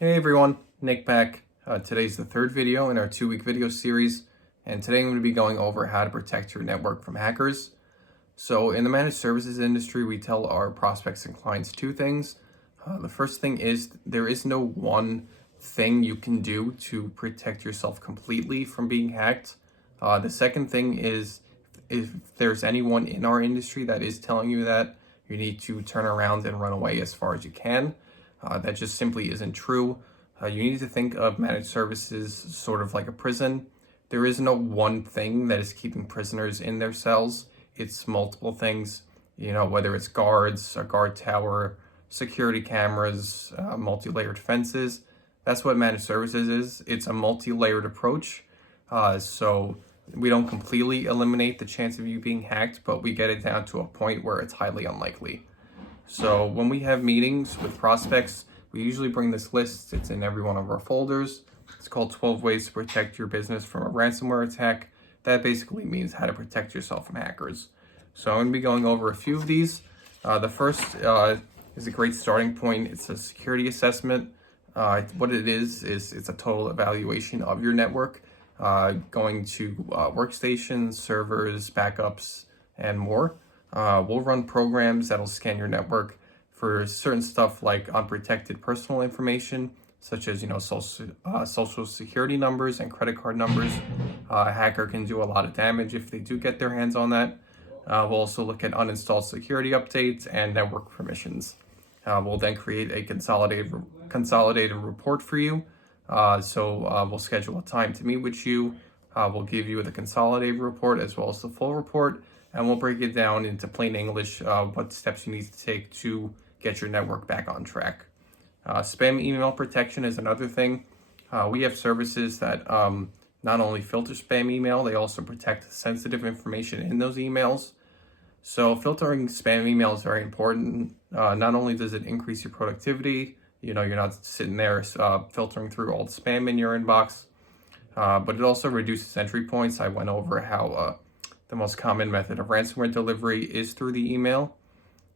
Hey everyone, Nick back. Today's the third video in our 2-week video series, and today I'm going to be going over how to protect your network from hackers. So in the managed services industry, we tell our prospects and clients two things. The first thing is there is no one thing you can do to protect yourself completely from being hacked. The second thing is if there's anyone in our industry that is telling you that, you need to turn around and run away as far as you can. That just simply isn't true. You need to think of managed services sort of like a prison. There is no one thing that is keeping prisoners in their cells. It's multiple things, whether it's guards, a guard tower, security cameras, multi-layered fences. That's what managed services is. It's a multi-layered approach. So we don't completely eliminate the chance of you being hacked, but we get it down to a point where it's highly unlikely. So when we have meetings with prospects, we usually bring this list. It's in every one of our folders. It's called 12 Ways to Protect Your Business from a Ransomware Attack. That basically means how to protect yourself from hackers. So I'm going to be going over a few of these. The first is a great starting point. It's a security assessment. What it is it's a total evaluation of your network, going to workstations, servers, backups, and more. We'll run programs that'll scan your network for certain stuff like unprotected personal information, such as social security numbers and credit card numbers. A hacker can do a lot of damage if they do get their hands on that. We'll also look at uninstalled security updates and network permissions. We'll then create a consolidated report for you. So we'll schedule a time to meet with you. We'll give you the consolidated report as well as the full report. And we'll break it down into plain English, what steps you need to take to get your network back on track. Spam email protection is another thing. We have services that not only filter spam email, they also protect sensitive information in those emails. So filtering spam email is very important. Not only does it increase your productivity, you're not sitting there filtering through all the spam in your inbox, but it also reduces entry points. I went over how the most common method of ransomware delivery is through the email.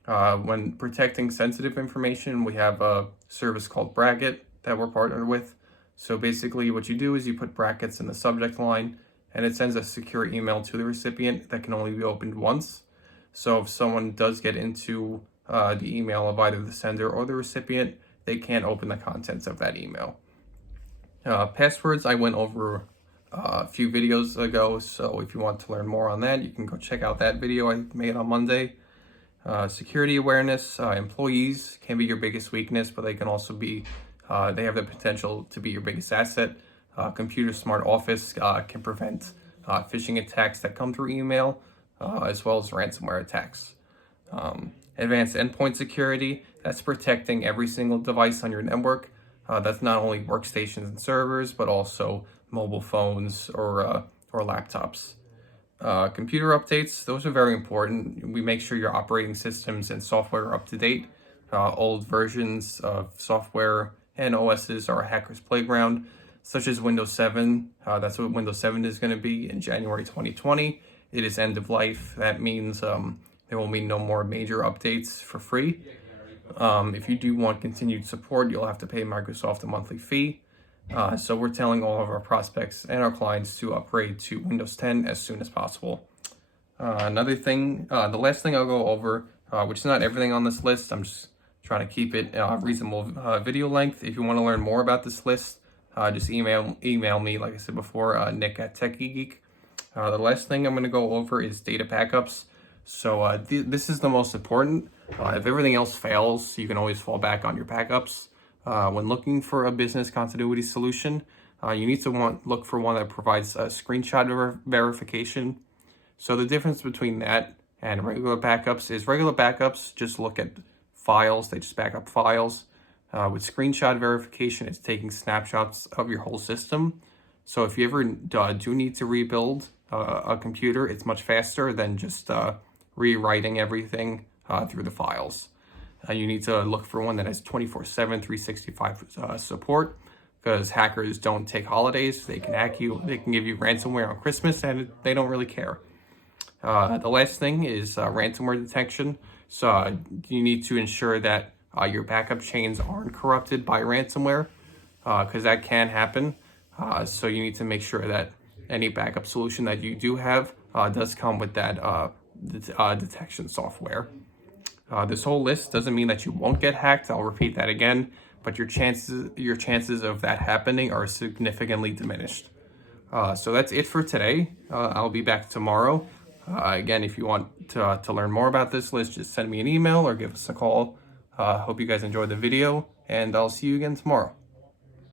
When protecting sensitive information, we have a service called Bracket that we're partnered with. So basically what you do is you put brackets in the subject line and it sends a secure email to the recipient that can only be opened once. So if someone does get into the email of either the sender or the recipient, they can't open the contents of that email. Passwords, I went over a few videos ago, so if you want to learn more on that, you can go check out that video I made on Monday. Security awareness, employees can be your biggest weakness, but they can also be, they have the potential to be your biggest asset. Computer Smart Office can prevent phishing attacks that come through email, as well as ransomware attacks. Advanced endpoint security, that's protecting every single device on your network. That's not only workstations and servers, but also mobile phones or laptops. Computer updates, those are very important. We make sure your operating systems and software are up to date. Old versions of software and OSs are a hacker's playground, such as Windows 7. That's what Windows 7 is going to be in January 2020. It is end of life. That means there will be no more major updates for free. If you do want continued support, you'll have to pay Microsoft a monthly fee. So we're telling all of our prospects and our clients to upgrade to Windows 10 as soon as possible. Another thing, the last thing I'll go over, which is not everything on this list, I'm just trying to keep it reasonable video length. If you want to learn more about this list, just email me, like I said before, Nick at TEKIE GEEK. The last thing I'm going to go over is data backups. So this is the most important. If everything else fails, you can always fall back on your backups. When looking for a business continuity solution, you need to look for one that provides a screenshot verification. So the difference between that and regular backups is regular backups just look at files, they just back up files. With screenshot verification, it's taking snapshots of your whole system. So if you ever do need to rebuild a computer, it's much faster than just rewriting everything through the files. You need to look for one that has 24/7, 365 support, because hackers don't take holidays. They can hack you, they can give you ransomware on Christmas, and they don't really care. The last thing is ransomware detection. So you need to ensure that your backup chains aren't corrupted by ransomware. because that can happen. So you need to make sure that any backup solution that you do have does come with that detection software. This whole list doesn't mean that you won't get hacked. I'll repeat that again, but your chances of that happening are significantly diminished. So that's it for today. I'll be back tomorrow. Again, if you want to learn more about this list, just send me an email or give us a call. Hope you guys enjoyed the video, and I'll see you again tomorrow.